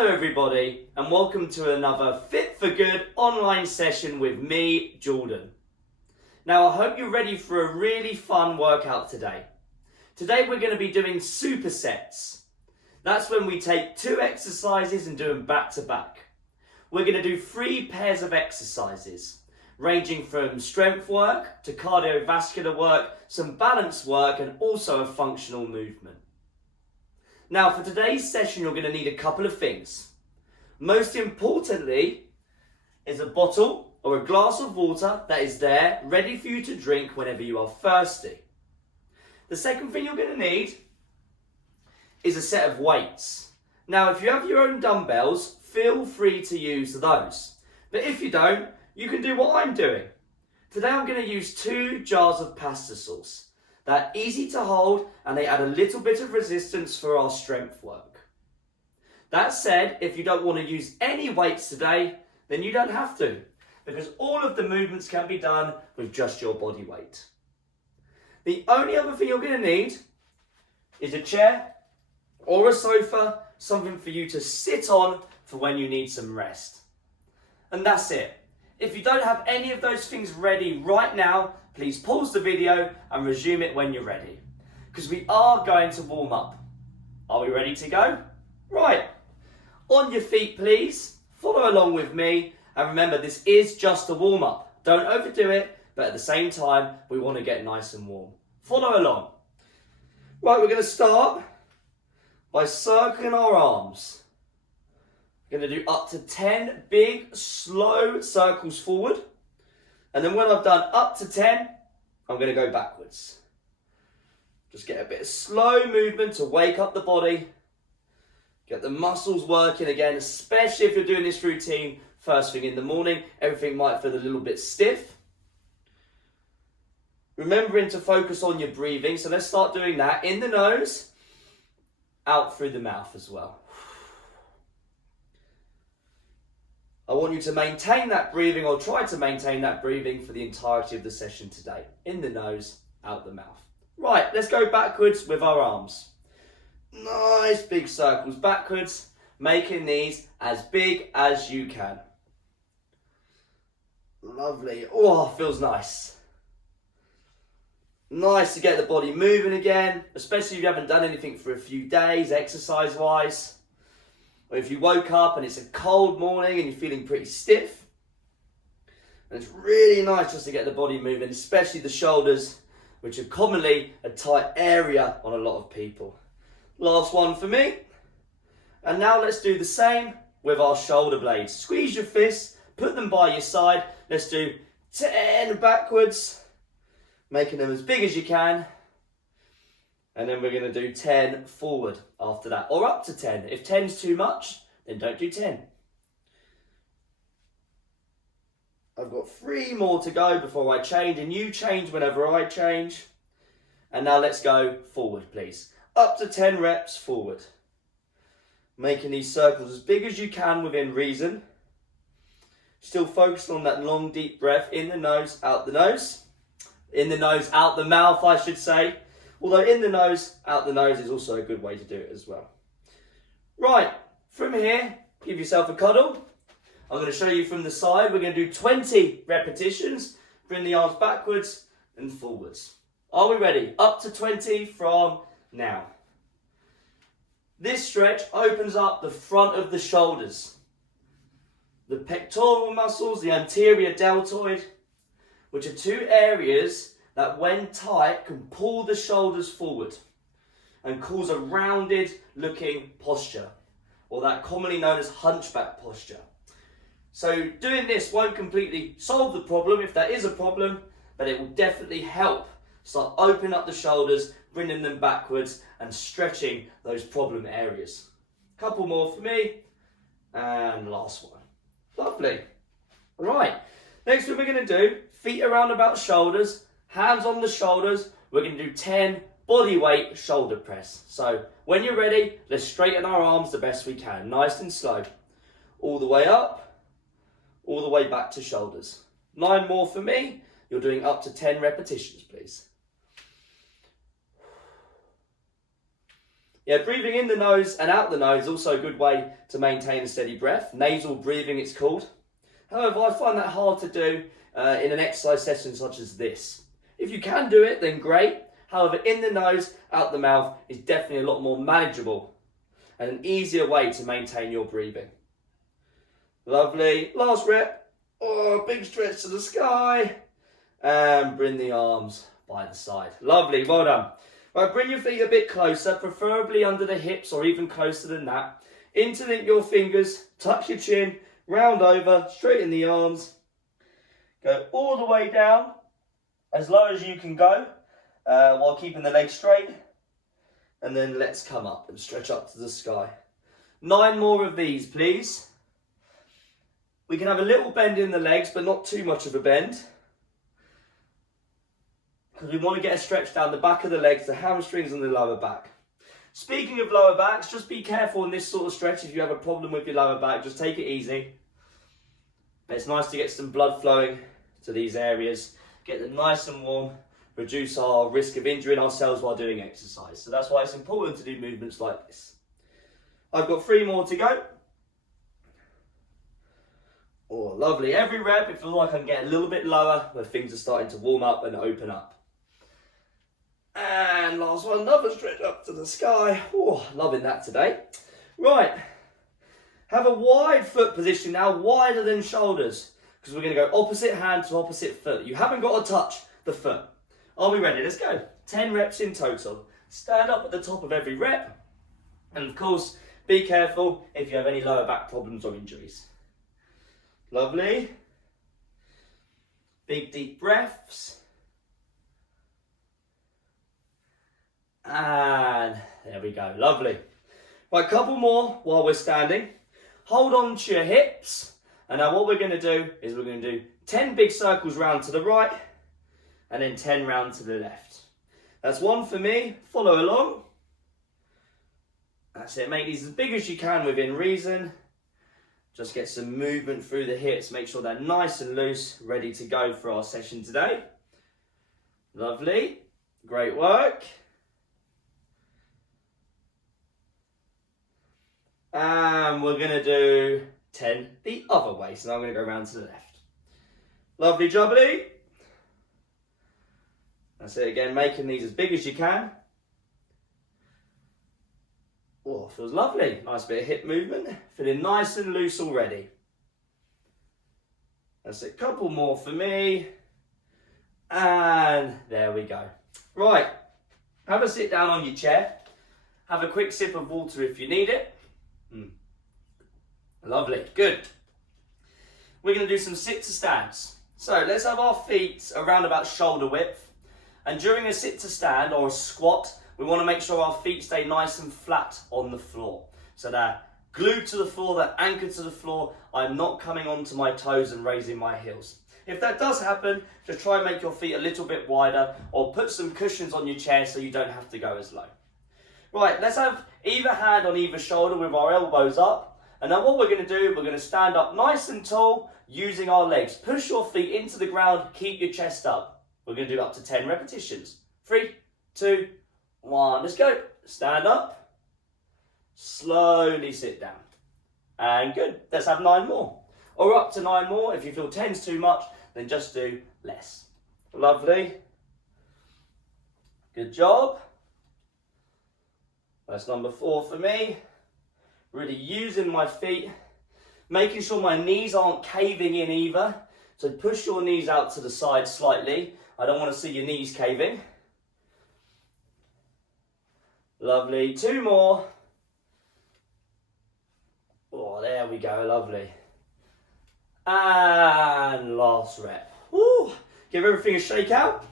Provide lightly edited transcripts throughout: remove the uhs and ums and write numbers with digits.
Hello everybody and welcome to another Fit for Good online session with me, Jordan. Now I hope you're ready for a really fun workout today. Today we're going to be doing supersets. That's when we take 2 exercises and do them back to back. We're going to do 3 pairs of exercises, ranging from strength work to cardiovascular work, some balance work and also a functional movement. Now for today's session you're going to need a couple of things. Most importantly is a bottle or a glass of water that is there ready for you to drink whenever you are thirsty. The second thing you're going to need is a set of weights. Now if you have your own dumbbells, feel free to use those. But if you don't, you can do what I'm doing. Today I'm going to use 2 jars of pasta sauce. They're easy to hold and they add a little bit of resistance for our strength work. That said, if you don't want to use any weights today, then you don't have to, because all of the movements can be done with just your body weight. The only other thing you're going to need is a chair or a sofa, something for you to sit on for when you need some rest. And that's it. If you don't have any of those things ready right now, please pause the video and resume it when you're ready, because we are going to warm up. Are we ready to go? Right, on your feet please, follow along with me, and remember this is just a warm up. Don't overdo it, but at the same time we want to get nice and warm. Follow along. Right, we're going to start by circling our arms. We're going to do up to 10 big slow circles forward. And then when I've done up to 10, I'm going to go backwards. Just get a bit of slow movement to wake up the body. Get the muscles working again, especially if you're doing this routine first thing in the morning. Everything might feel a little bit stiff. Remembering to focus on your breathing. So let's start doing that in the nose, out through the mouth as well. I want you to maintain that breathing, or try to maintain that breathing for the entirety of the session today. In the nose, out the mouth. Right, let's go backwards with our arms. Nice big circles backwards, making these as big as you can. Lovely. Oh, feels nice. Nice to get the body moving again, especially if you haven't done anything for a few days, exercise-wise. Or if you woke up and it's a cold morning and you're feeling pretty stiff. And it's really nice just to get the body moving, especially the shoulders, which are commonly a tight area on a lot of people. Last one for me. And now let's do the same with our shoulder blades. Squeeze your fists, put them by your side. Let's do 10 backwards, making them as big as you can. And then we're going to do 10 forward after that, or up to 10. If 10's too much, then don't do 10. I've got 3 more to go before I change, and you change whenever I change. And now let's go forward, please. Up to 10 reps forward. Making these circles as big as you can within reason. Still focused on that long, deep breath in the nose, out the nose. In the nose, out the mouth, I should say. Although in the nose, out the nose is also a good way to do it as well. Right, from here, give yourself a cuddle. I'm going to show you from the side. We're going to do 20 repetitions. Bring the arms backwards and forwards. Are we ready? Up to 20 from now. This stretch opens up the front of the shoulders. The pectoral muscles, the anterior deltoid, which are 2 areas that when tight can pull the shoulders forward and cause a rounded looking posture, or that commonly known as hunchback posture. So doing this won't completely solve the problem if that is a problem, but it will definitely help start opening up the shoulders, bringing them backwards and stretching those problem areas. Couple more for me, and last one. Lovely. Right, next what we're going to do, feet around about shoulders, hands on the shoulders. We're going to do 10 body weight shoulder press. So when you're ready, let's straighten our arms the best we can. Nice and slow. All the way up, all the way back to shoulders. 9 more for me. You're doing up to 10 repetitions, please. Yeah, breathing in the nose and out the nose is also a good way to maintain a steady breath. Nasal breathing, it's called. However, I find that hard to do in an exercise session such as this. If you can do it, then great. However, in the nose, out the mouth is definitely a lot more manageable and an easier way to maintain your breathing. Lovely. Last rep. Oh, big stretch to the sky. And bring the arms by the side. Lovely, well done. Right, bring your feet a bit closer, preferably under the hips or even closer than that. Interlink your fingers, touch your chin, round over, straighten the arms. Go all the way down, as low as you can go, while keeping the legs straight. And then let's come up and stretch up to the sky. 9 more of these, please. We can have a little bend in the legs, but not too much of a bend. Because we want to get a stretch down the back of the legs, the hamstrings and the lower back. Speaking of lower backs, just be careful in this sort of stretch. If you have a problem with your lower back, just take it easy. But it's nice to get some blood flowing to these areas, get them nice and warm, reduce our risk of injuring ourselves while doing exercise. So that's why it's important to do movements like this. I've got 3 more to go. Oh, lovely. Every rep, it feels like I can get a little bit lower where things are starting to warm up and open up. And last one, another stretch up to the sky. Oh, loving that today. Right, have a wide foot position now, wider than shoulders, because we're going to go opposite hand to opposite foot. You haven't got to touch the foot. Are we ready? Let's go. 10 reps in total. Stand up at the top of every rep. And of course, be careful if you have any lower back problems or injuries. Lovely. Big deep breaths. And there we go, lovely. Right, a couple more while we're standing. Hold on to your hips. And now what we're going to do is we're going to do 10 big circles round to the right and then 10 round to the left. That's 1 for me, follow along. That's it, make these as big as you can within reason. Just get some movement through the hips, make sure they're nice and loose, ready to go for our session today. Lovely, great work. And we're going to do 10 the other way. So now I'm going to go around to the left. Lovely jubbly. That's it again, making these as big as you can. Oh, feels lovely. Nice bit of hip movement. Feeling nice and loose already. That's a couple more for me. And there we go. Right, have a sit down on your chair. Have a quick sip of water if you need it. Lovely, good. We're going to do some sit to stands. So let's have our feet around about shoulder width. And during a sit to stand or a squat, we want to make sure our feet stay nice and flat on the floor. So they're glued to the floor, they're anchored to the floor. I'm not coming onto my toes and raising my heels. If that does happen, just try and make your feet a little bit wider or put some cushions on your chair so you don't have to go as low. Right, let's have either hand on either shoulder with our elbows up. And now what we're going to do, we're going to stand up nice and tall using our legs. Push your feet into the ground, keep your chest up. We're going to do up to 10 repetitions. 3, 2, 1, let's go. Stand up, slowly sit down. And good, let's have 9 more. Or up to 9 more. If you feel 10's too much, then just do less. Lovely. Good job. That's number 4 for me. Really using my feet, making sure my knees aren't caving in either. So push your knees out to the side slightly. I don't want to see your knees caving. Lovely, 2 more. Oh, there we go, lovely. And last rep. Woo. Give everything a shake out.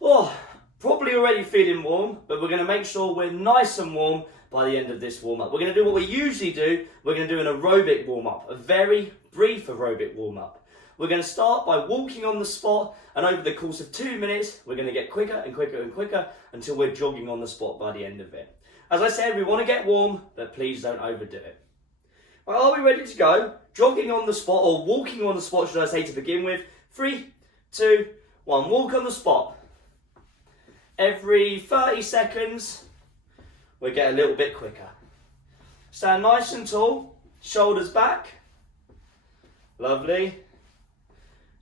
Oh, probably already feeling warm, but we're going to make sure we're nice and warm by the end of this warm-up. We're going to do what we usually do. We're going to do an aerobic warm-up, a very brief aerobic warm-up. We're going to start by walking on the spot, and over the course of 2 minutes, we're going to get quicker and quicker and quicker until we're jogging on the spot by the end of it. As I said, we want to get warm, but please don't overdo it. Right, are we ready to go? Jogging on the spot, or walking on the spot, should I say, to begin with. 3, 2, 1, walk on the spot. Every 30 seconds, we'll get a little bit quicker. Stand nice and tall, shoulders back. Lovely.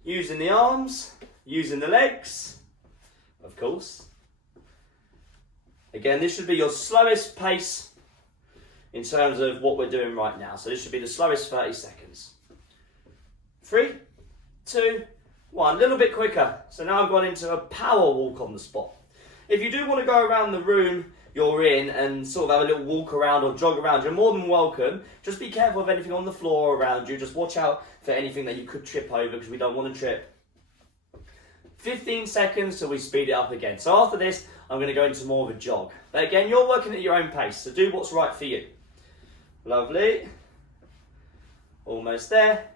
Using the arms, using the legs, of course. Again, this should be your slowest pace in terms of what we're doing right now. So this should be the slowest 30 seconds. 3, 2, 1. A little bit quicker. So now I've gone into a power walk on the spot. If you do want to go around the room you're in and sort of have a little walk around or jog around, you're more than welcome. Just be careful of anything on the floor around you. Just watch out for anything that you could trip over, because we don't want to trip. 15 seconds till we speed it up again. So after this, I'm going to go into more of a jog. But again, you're working at your own pace, so do what's right for you. Lovely. Almost there.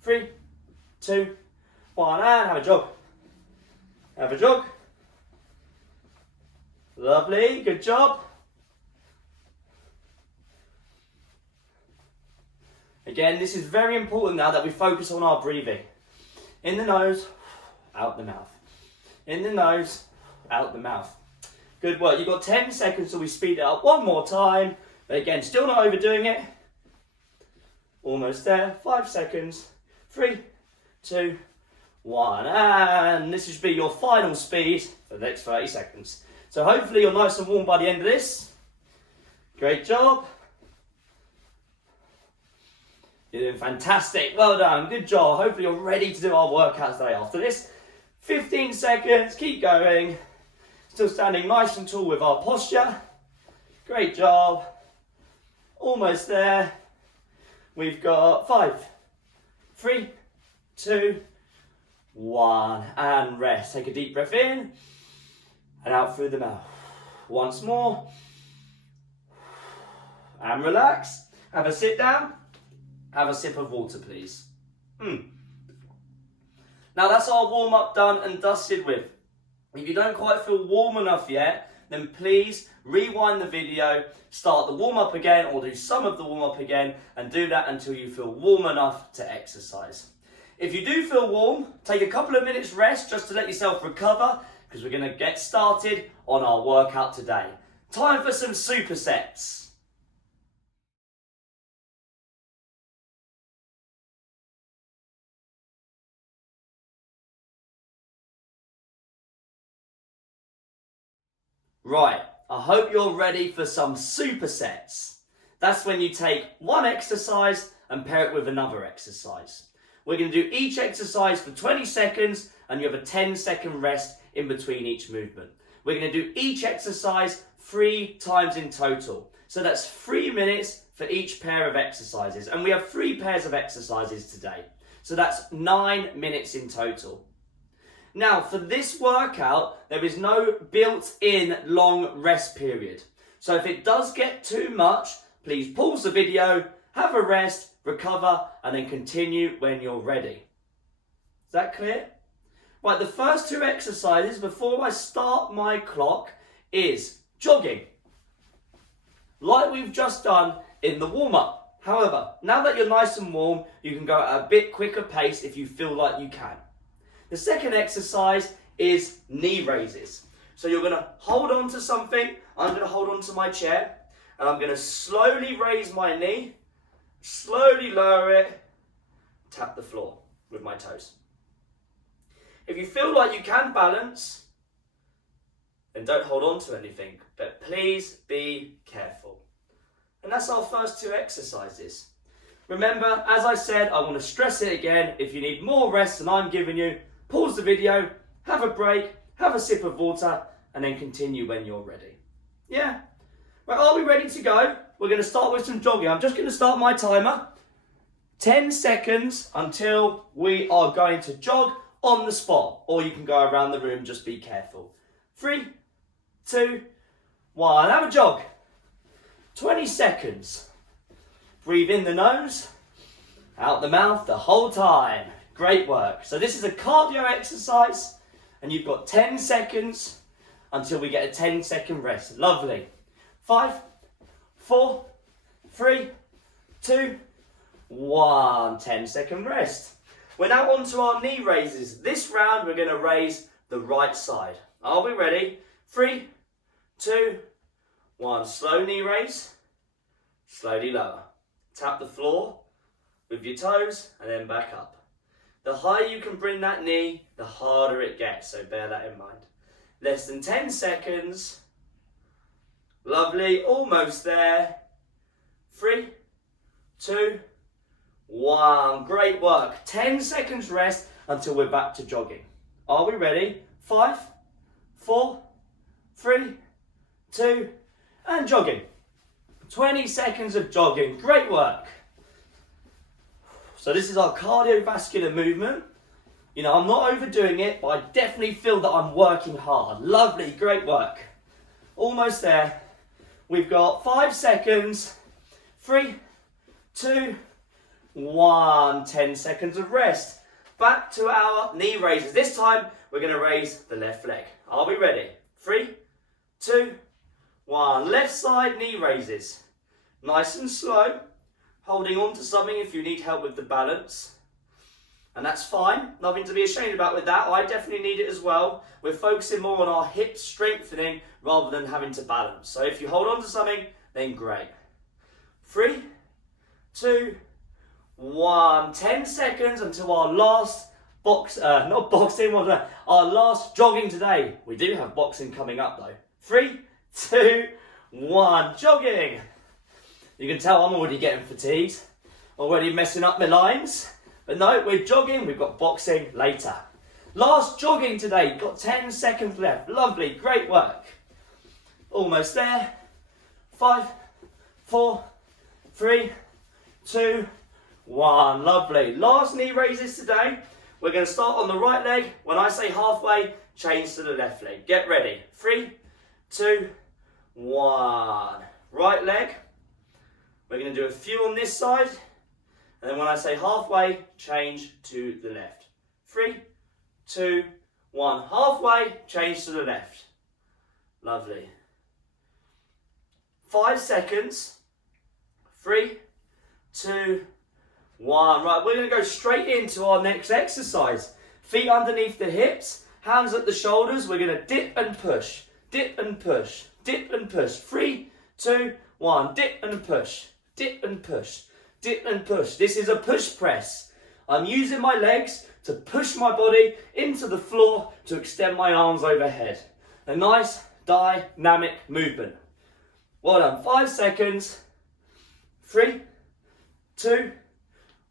3, 2, 1, and have a jog. Have a jog. Lovely, good job. Again, this is very important now that we focus on our breathing. In the nose, out the mouth. In the nose, out the mouth. Good work. You've got 10 seconds till we speed it up one more time. But again, still not overdoing it. Almost there. 5 seconds. 3, 2, 1. And this should be your final speed for the next 30 seconds. So hopefully you're nice and warm by the end of this. Great job. You're doing fantastic. Well done. Good job. Hopefully you're ready to do our workouts today after this. 15 seconds. Keep going. Still standing nice and tall with our posture. Great job. Almost there. We've got 5, 3, 2, 1. And rest. Take a deep breath in. And out through the mouth. Once more. And relax. Have a sit down. Have a sip of water, please. Now that's our warm-up done and dusted with. If you don't quite feel warm enough yet, then please rewind the video, start the warm-up again, or do some of the warm-up again, and do that until you feel warm enough to exercise. If you do feel warm, take a couple of minutes rest just to let yourself recover, because we're going to get started on our workout today. Time for some supersets. Right, I hope you're ready for some supersets. That's when you take one exercise and pair it with another exercise. We're going to do each exercise for 20 seconds and you have a 10-second rest in between each movement. We're going to do each exercise 3 times in total. So that's 3 minutes for each pair of exercises. And we have 3 pairs of exercises today. So that's 9 minutes in total. Now, for this workout, there is no built-in long rest period. So if it does get too much, please pause the video, have a rest, recover, and then continue when you're ready. Is that clear? Right, the first 2 exercises before I start my clock is jogging, like we've just done in the warm-up. However, now that you're nice and warm, you can go at a bit quicker pace if you feel like you can. The second exercise is knee raises. So you're going to hold on to something. I'm going to hold on to my chair and I'm going to slowly raise my knee, slowly lower it, tap the floor with my toes. If you feel like you can balance, then don't hold on to anything, but please be careful. And that's our first 2 exercises. Remember, as I said, I want to stress it again, if you need more rest than I'm giving you, pause the video, have a break, have a sip of water, and then continue when you're ready. Yeah? Right, are we ready to go? We're going to start with some jogging. I'm just going to start my timer. 10 seconds until we are going to jog on the spot. Or you can go around the room, just be careful. 3, 2, 1. Have a jog. 20 seconds. Breathe in the nose, out the mouth the whole time. Great work. So this is a cardio exercise and you've got 10 seconds until we get a 10-second rest. Lovely. 5, 4, 3, 2, 1. 10-second rest. We're now on to our knee raises. This round we're going to raise the right side. Are we ready? 3, 2, 1. Slow knee raise, slowly lower. Tap the floor with your toes and then back up. The higher you can bring that knee, the harder it gets, so bear that in mind. Less than 10 seconds. Lovely, almost there. 3, 2, 1. Great work. 10 seconds rest until we're back to jogging. Are we ready? 5, 4, 3, 2, and jogging. 20 seconds of jogging. Great work. So this is our cardiovascular movement. You know, I'm not overdoing it, but I definitely feel that I'm working hard. Lovely, great work. Almost there. We've got 5 seconds. 3, 2, 1. 10 seconds of rest. Back to our knee raises. This time, we're going to raise the left leg. Are we ready? 3, 2, 1. Left side knee raises. Nice and slow. Holding on to something if you need help with the balance. And that's fine. Nothing to be ashamed about with that. I definitely need it as well. We're focusing more on our hip strengthening rather than having to balance. So if you hold on to something, then great. 3, 2, 1. 10 seconds until our last our last jogging today. We do have boxing coming up though. 3, 2, 1. Jogging. You can tell I'm already getting fatigued. Already messing up my lines. But no, we're jogging. We've got boxing later. Last jogging today. Got 10 seconds left. Lovely. Great work. Almost there. 5, 4, 3, 2, 1. Lovely. Last knee raises today. We're going to start on the right leg. When I say halfway, change to the left leg. Get ready. 3, 2, 1. Right leg. We're going to do a few on this side. And then when I say halfway, change to the left. 3, 2, 1. Halfway, change to the left. Lovely. 5 seconds. 3, 2, 1. Right, we're going to go straight into our next exercise. Feet underneath the hips, hands at the shoulders. We're going to dip and push, dip and push, dip and push. 3, 2, 1. Dip and push, dip and push, dip and push. This is a push press. I'm using my legs to push my body into the floor to extend my arms overhead. A nice dynamic movement. Well done. 5 seconds. 3, 2,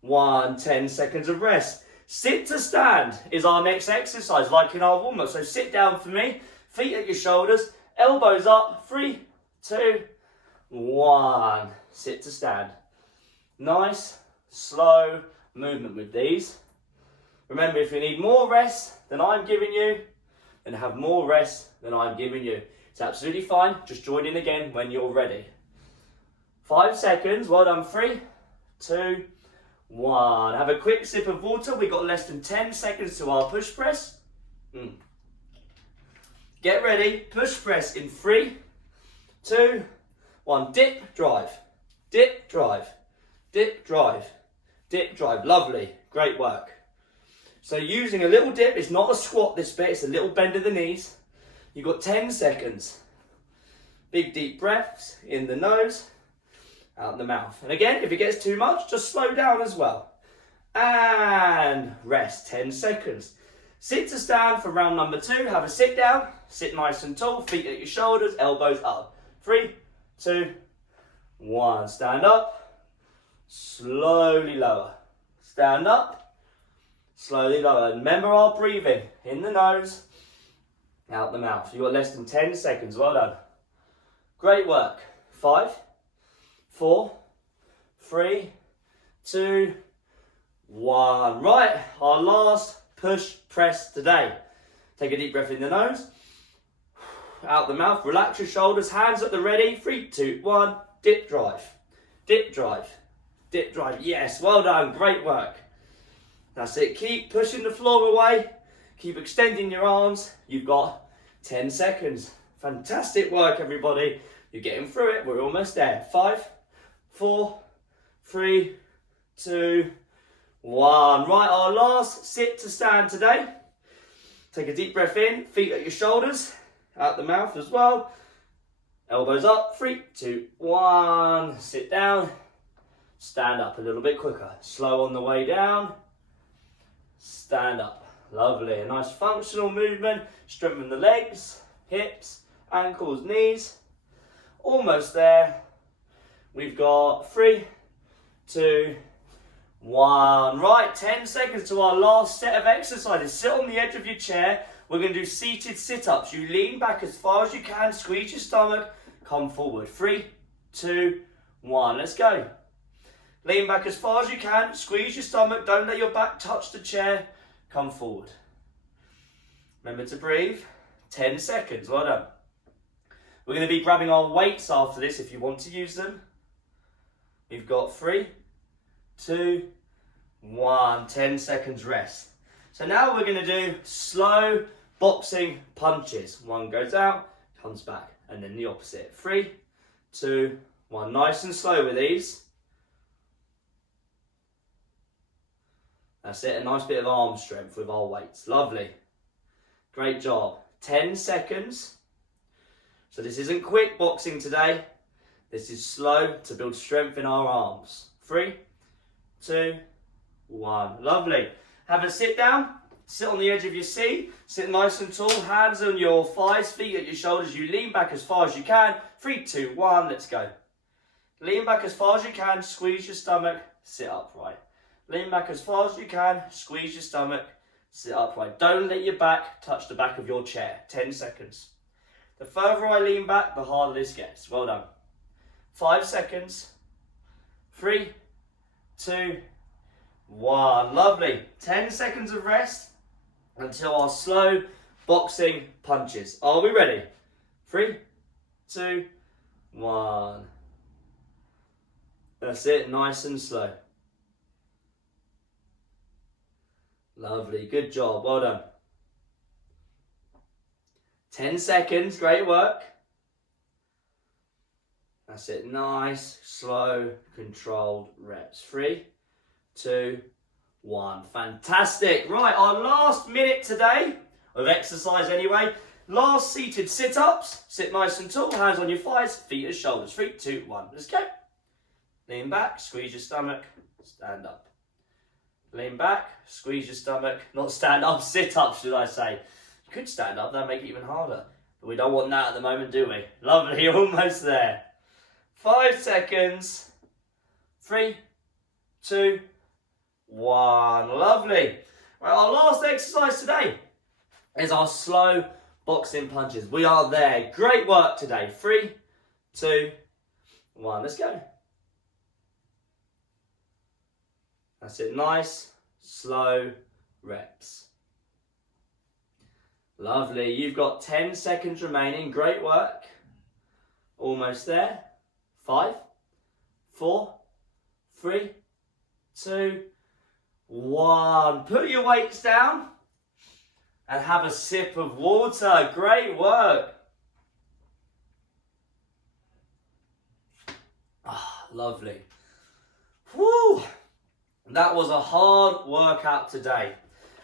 1. 10 seconds of rest. Sit to stand is our next exercise, like in our warm-up. So sit down for me. Feet at your shoulders. Elbows up. 3, 2, 1. Sit to stand. Nice, slow movement with these. Remember, if you need more rest than I'm giving you, then have more rest than I'm giving you. It's absolutely fine. Just join in again when you're ready. 5 seconds. Well done. 3, 2, 1. Have a quick sip of water. We've got less than 10 seconds to our push press. Get ready. Push press in 3, 2, 1. Dip, drive. Dip, drive. Dip, drive. Dip, drive. Lovely. Great work. So using a little dip, it's not a squat this bit, it's a little bend of the knees. You've got 10 seconds. Big deep breaths in the nose, out the mouth. And again, if it gets too much, just slow down as well. And rest, 10 seconds. Sit to stand for round number 2. Have a sit down, sit nice and tall, feet at your shoulders, elbows up. 3, 2, 1. Stand up, slowly lower. Stand up, slowly lower. Remember our breathing, in the nose, out the mouth. You've got less than 10 seconds, well done. Great work. 5, 4, 3, 2, 1. Right, our last push press today. Take a deep breath in the nose, out the mouth, relax your shoulders, hands at the ready. 3, 2, 1, dip, drive. Dip, drive. Dip, drive. Yes, well done, great work. That's it, keep pushing the floor away, keep extending your arms. You've got 10 seconds. Fantastic work, everybody. You're getting through it, we're almost there. 5, 4, 3, 2, 1. Right, our last sit to stand today. Take a deep breath in, feet at your shoulders, out the mouth as well. Elbows up, 3, 2, 1. Sit down. Stand up a little bit quicker. Slow on the way down. Stand up. Lovely. A nice functional movement. Strengthen the legs, hips, ankles, knees. Almost there. We've got 3, 2, 1. Right, 10 seconds to our last set of exercises. Sit on the edge of your chair. We're going to do seated sit-ups. You lean back as far as you can. Squeeze your stomach. Come forward. 3, 2, 1. Let's go. Lean back as far as you can. Squeeze your stomach. Don't let your back touch the chair. Come forward. Remember to breathe. 10 seconds. Well done. We're going to be grabbing our weights after this if you want to use them. We've got 3, 2, 1. 10 seconds rest. So now we're going to do slow boxing punches. One goes out, comes back, and then the opposite. 3, 2, 1. Nice and slow with these. That's it, a nice bit of arm strength with our weights. Lovely. Great job. 10 seconds. So this isn't quick boxing today. This is slow to build strength in our arms. 3, 2, 1. Lovely. Have a sit down. Sit on the edge of your seat. Sit nice and tall. Hands on your thighs, feet at your shoulders. You lean back as far as you can. 3, 2, 1. Let's go. Lean back as far as you can. Squeeze your stomach. Sit upright. Lean back as far as you can. Squeeze your stomach. Sit upright. Don't let your back touch the back of your chair. 10 seconds. The further I lean back, the harder this gets. Well done. 5 seconds. 3, 2, 1. Lovely. 10 seconds of rest until our slow boxing punches. Are we ready? 3, 2, 1. That's it. Nice and slow. Lovely. Good job. Well done. 10 seconds. Great work. That's it. Nice, slow, controlled reps. 3, 2, 1. Fantastic. Right, our last minute today of exercise anyway. Last seated sit-ups. Sit nice and tall. Hands on your thighs. Feet at shoulders. 3, 2, 1. Let's go. Lean back. Squeeze your stomach. Stand up. Lean back. Squeeze your stomach. Not stand up. Sit up, should I say. You could stand up. That'd make it even harder. But we don't want that at the moment, do we? Lovely. Almost there. 5 seconds. 3, 2, 1. Lovely. Right, our last exercise today is our slow boxing punches. We are there. Great work today. 3, 2, 1. Let's go. That's it. Nice, slow reps. Lovely. You've got 10 seconds remaining. Great work. Almost there. 5, 4, 3, 2, 1. Put your weights down and have a sip of water. Great work. Ah, lovely. Whew. That was a hard workout today.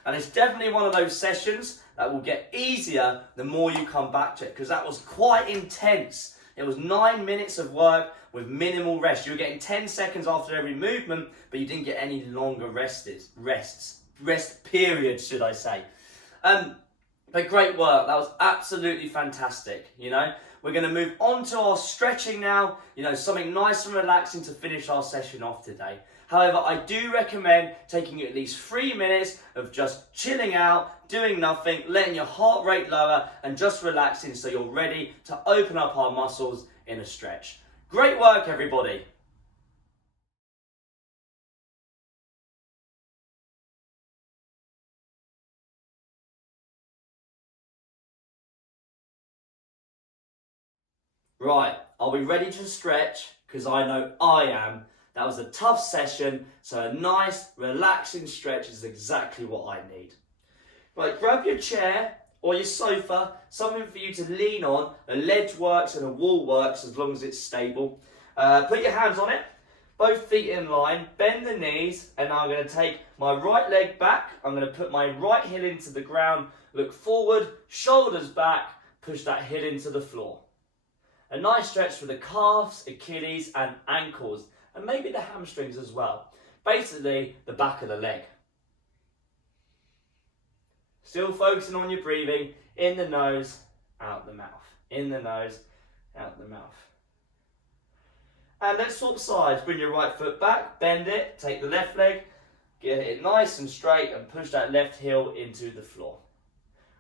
And it's definitely one of those sessions that will get easier the more you come back to it, because that was quite intense. It was 9 minutes of work with minimal rest. You were getting 10 seconds after every movement, but you didn't get any longer rest periods, should I say. But great work. That was absolutely fantastic, you know. We're going to move on to our stretching now, you know, something nice and relaxing to finish our session off today. However, I do recommend taking at least 3 minutes of just chilling out, doing nothing, letting your heart rate lower and just relaxing so you're ready to open up our muscles in a stretch. Great work, everybody. Right, are we ready to stretch? Because I know I am. That was a tough session, so a nice, relaxing stretch is exactly what I need. Right, grab your chair or your sofa, something for you to lean on. A ledge works and a wall works as long as it's stable. Put your hands on it, both feet in line, bend the knees, and I'm going to take my right leg back. I'm going to put my right heel into the ground, look forward, shoulders back, push that heel into the floor. A nice stretch for the calves, Achilles and ankles, and maybe the hamstrings as well. Basically, the back of the leg. Still focusing on your breathing, in the nose, out the mouth. In the nose, out the mouth. And let's swap sides. Bring your right foot back, bend it, take the left leg, get it nice and straight and push that left heel into the floor.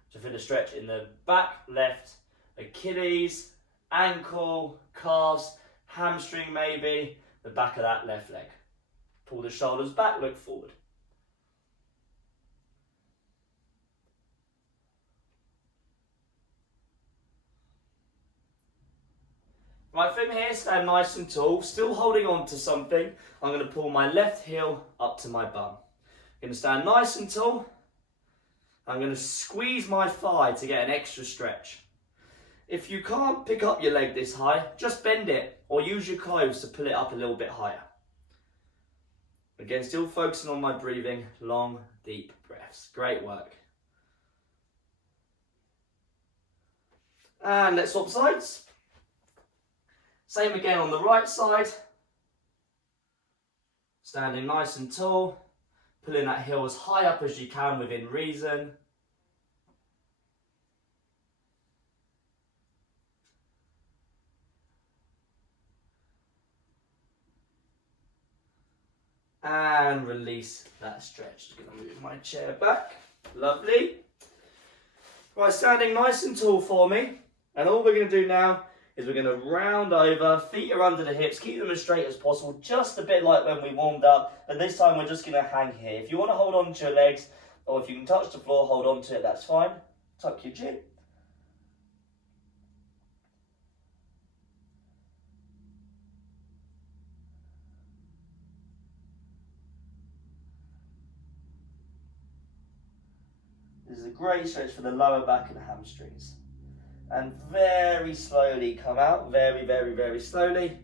So feel the stretch in the back, left, Achilles, ankle, calves, hamstring maybe, the back of that left leg. Pull the shoulders back, look forward. Right, from here, stand nice and tall, still holding on to something. I'm going to pull my left heel up to my bum. I'm going to stand nice and tall. I'm going to squeeze my thigh to get an extra stretch. If you can't pick up your leg this high, just bend it or use your clothes to pull it up a little bit higher. Again, still focusing on my breathing, long, deep breaths. Great work. And let's swap sides. Same again on the right side. Standing nice and tall, pulling that heel as high up as you can within reason. And release that stretch. Just going to move my chair back. Lovely. Right, standing nice and tall for me. And all we're going to do now is we're going to round over, feet are under the hips, keep them as straight as possible, just a bit like when we warmed up. And this time we're just going to hang here. If you want to hold on to your legs, or if you can touch the floor, hold on to it, that's fine. Tuck your chin. This is a great stretch for the lower back and the hamstrings. And very slowly come out, very, very, very slowly.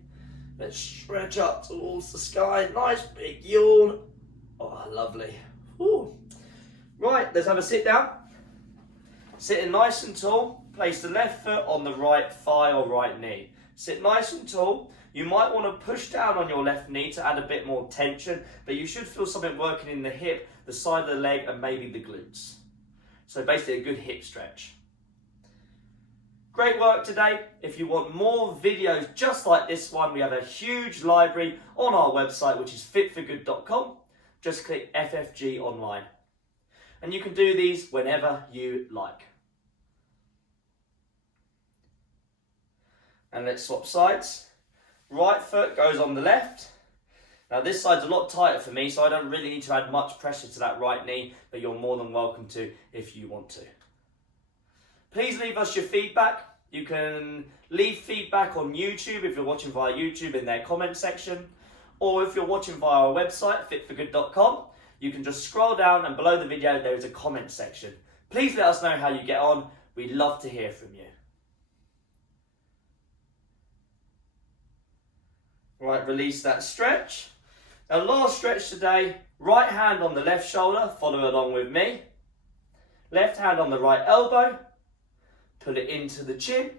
Let's stretch up towards the sky. Nice big yawn. Oh, lovely. Ooh. Right, let's have a sit down. Sitting nice and tall. Place the left foot on the right thigh or right knee. Sit nice and tall. You might want to push down on your left knee to add a bit more tension, but you should feel something working in the hip, the side of the leg, and maybe the glutes. So basically a good hip stretch. Great work today. If you want more videos just like this one, we have a huge library on our website, which is fitforgood.com. Just click FFG online. And you can do these whenever you like. And let's swap sides. Right foot goes on the left. Now this side's a lot tighter for me, so I don't really need to add much pressure to that right knee, but you're more than welcome to if you want to. Please leave us your feedback. You can leave feedback on YouTube if you're watching via YouTube in their comment section. Or if you're watching via our website, fitforgood.com, you can just scroll down and below the video there is a comment section. Please let us know how you get on. We'd love to hear from you. Right, release that stretch. Now last stretch today, right hand on the left shoulder, follow along with me. Left hand on the right elbow. Put it into the chin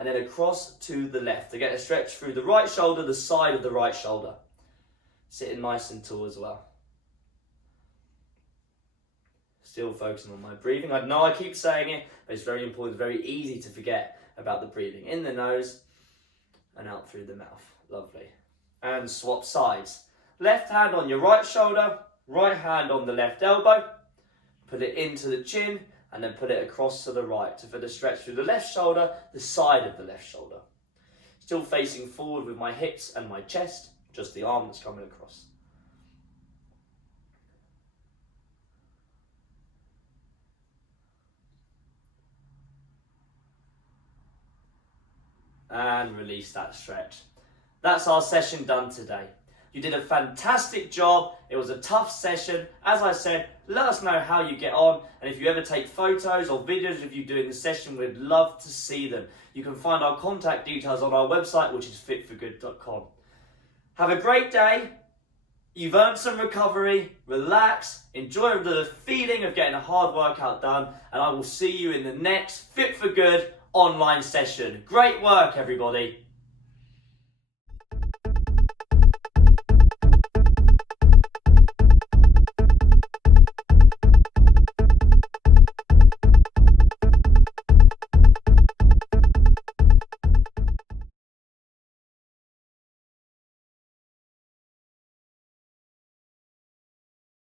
and then across to the left. To get a stretch through the right shoulder, the side of the right shoulder. Sitting nice and tall as well. Still focusing on my breathing. I know I keep saying it, but it's very important, very easy to forget about the breathing. In the nose and out through the mouth. Lovely. And swap sides. Left hand on your right shoulder, right hand on the left elbow. Put it into the chin. And then put it across to the right to for the stretch through the left shoulder, the side of the left shoulder. Still facing forward with my hips and my chest, just the arm that's coming across. And release that stretch. That's our session done today. You did a fantastic job. It was a tough session. As I said, let us know how you get on. And if you ever take photos or videos of you doing the session, we'd love to see them. You can find our contact details on our website, which is fitforgood.com. Have a great day. You've earned some recovery. Relax. Enjoy the feeling of getting a hard workout done. And I will see you in the next Fit for Good online session. Great work, everybody.